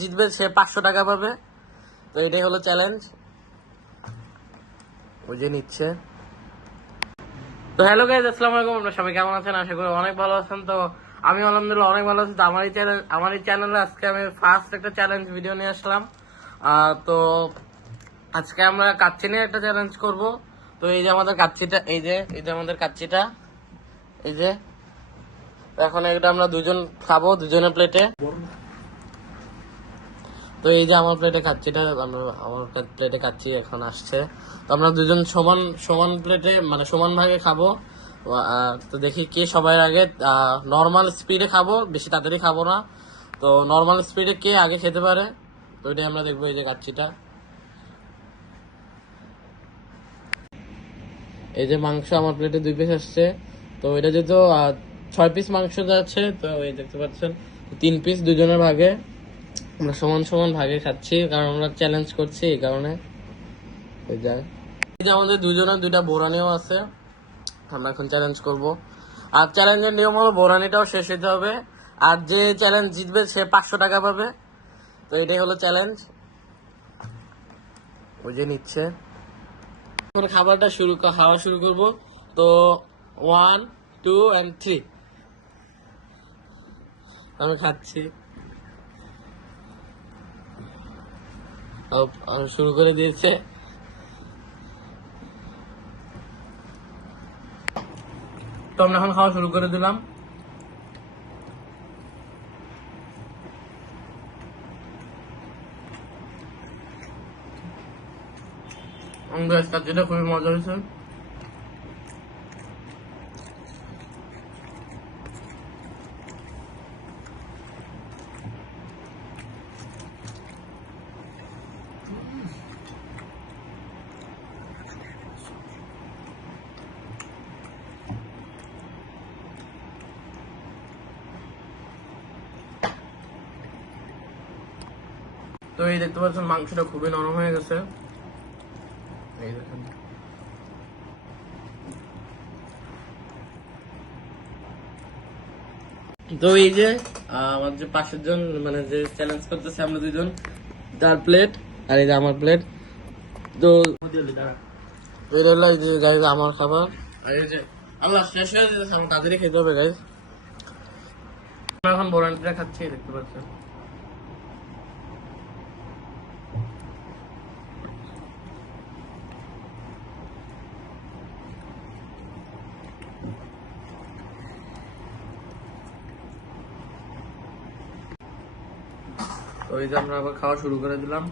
জিতবে সে 500 টাকা পাবে। তো এটাই হলো চ্যালেঞ্জ, ওই যে নিচ্ছে। তো হ্যালো গাইজ, আসসালামু আলাইকুম। আপনারা সবাই কেমন আছেন? আশা করি অনেক ভালো আছেন। তো আমি আলহামদুলিল্লাহ অনেক ভালো আছি। তো আমার এই চ্যানেলে আজকে আমি ফার্স্ট একটা চ্যালেঞ্জ ভিডিও নিয়ে আসলাম। তো আজকে আমরা কাচ্চি নিয়ে একটা চ্যালেঞ্জ করব। তো এই যে আমাদের কাচ্চিটা, এই যে আমাদের কাচ্চিটা, এই যে এখন এটা আমরা দুজন খাবো, দুজনের প্লেটে। তো এই যে আমার প্লেটে কাচ্চিটা, আমার প্লেটে কাচ্চি এখন আসছে। তো আমরা দুজন সমান সমান প্লেটে, মানে সমান ভাগে খাবো। তো দেখি কে সবাই আগে নর্মাল স্পিডে খাবো, বেশি তাড়াতাড়ি খাবো না। তো নর্মাল স্পিডে কে আগে খেতে পারে, তো এটাই আমরা দেখবো। এই যে কাচ্চিটা, এই যে মাংস আমার প্লেটে 2 পিস আসছে। তো এটা যেহেতু 6 পিস মাংস যাচ্ছে, তো এই দেখতে পাচ্ছেন 3 পিস দুজনের ভাগে। আমরা সমান সমান ভাগে খাচ্ছি, কারণ আমরা চ্যালেঞ্জ করছি এই কারণে। এই যে আমাদের দুজনের 2টা বোরানিও আছে, আমরা এখন চ্যালেঞ্জ করব। আর চ্যালেঞ্জের নিয়ম হলো বোরানিটাও শেষ হতে হবে, আর যে চ্যালেঞ্জ জিতবে সে 500 টাকা পাবে। তো এটাই হলো চ্যালেঞ্জ, ওই যে নিচ্ছে। এখন খাবারটা খাওয়া শুরু করব। তো 1 2 and 3 আমি খাচ্ছি। শুরু করে দিয়েছে। তো আমরা এখন খাওয়া শুরু করে দিলাম। কাচ্চিটা খুবই মজা হয়েছে। তো এই দেখতে পাচ্ছেন মাংসটা খুবই নরম হয়ে গেছে, এই দেখেন। তো এই যে আমার যে পাশের জন, মানে যে চ্যালেঞ্জ করতেছে, আমরা দুজন, তার প্লেট আর এই যে আমার প্লেট। তো এটা হলো এই যে গাইজ আমার খাবার। আর এই যে আল্লাহ শেষ হয়ে যেতেছে, আমার তাদেরই খেতে হবে গাইজ। এখন বোরানিটা খাচ্ছি, দেখতে পাচ্ছেন। তো এই যে আমরা আবার খাওয়া শুরু করে দিলাম।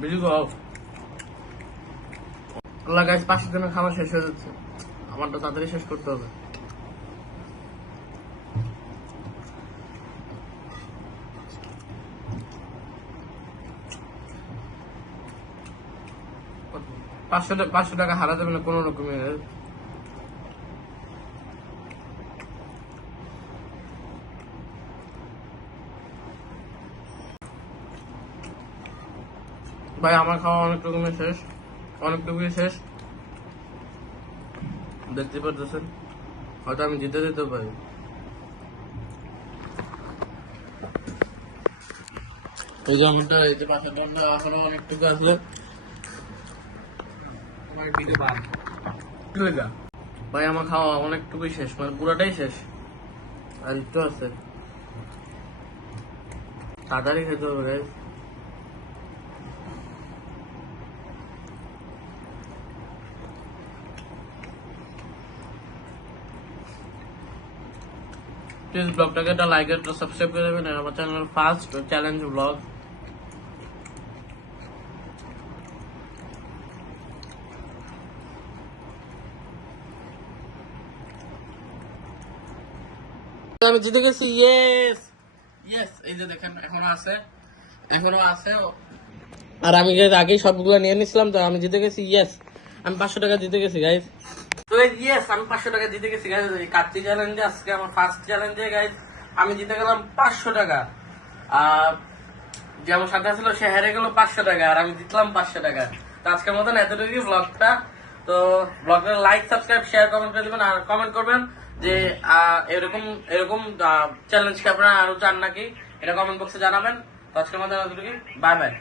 বেশি খাও। আল্লাহ গাইজ, 500 জনের খাবার শেষ হয়ে যাচ্ছে, আমারটা তাড়াতাড়ি শেষ করতে হবে। পাঁচশো টাকা হারা যাবে না কোনো রকমে। ভাই আমার খাওয়া অনেকটুকুই শেষ, দেখতে পারতেছেন। হয়তো আমি জিতে যেতে পারি। এই যে আমটা, এই যে পাশেরটা এখনো অনেকটুকু আছে। ভাই আমার খাওয়া অনেকটুকুই শেষ, মানে পুরাটাই শেষ, আর একটু আছে। তাড়াতাড়ি খেতে হবে গাইজ। প্লিজ ব্লগটাকে একটা লাইক একটা সাবস্ক্রাইব করে দেবেন। আমার চ্যানেল ফার্স্ট চ্যালেঞ্জ ব্লগ। আমি জিতে গেছি, ইয়েস ইয়েস। এই যে দেখেন এখনো আছে। আর আমি আগেই সবগুলো নিয়ে নিছিলাম, তো আমি জিতে গেছি, ইয়েস। আমি 500 টাকা জিতে গেছি গাইজ। তো ইয়েস, আমি 500 টাকা জিতে গেছি গাইজ। এই কাচ্চি চ্যালেঞ্জে আজকে আমার ফার্স্ট চ্যালেঞ্জে গাইজ আমি জিতে গেলাম 500 টাকা। যে আমার সাথে ছিল সে হেরে গেল 500 টাকা আর আমি জিতলাম 500 টাকা। তো আজকের মতন এতটুকুই ব্লগটা। তো ব্লগটা লাইক সাবস্ক্রাইব শেয়ার কমেন্ট করে দেবেন আর কমেন্ট করবেন যে এরকম এরকম চ্যালেঞ্জ কি আপনারা আরো চান নাকি, এটা কমেন্ট বক্সে জানাবেন। তো আজকের মতন এতটুকুই, বাই বাই।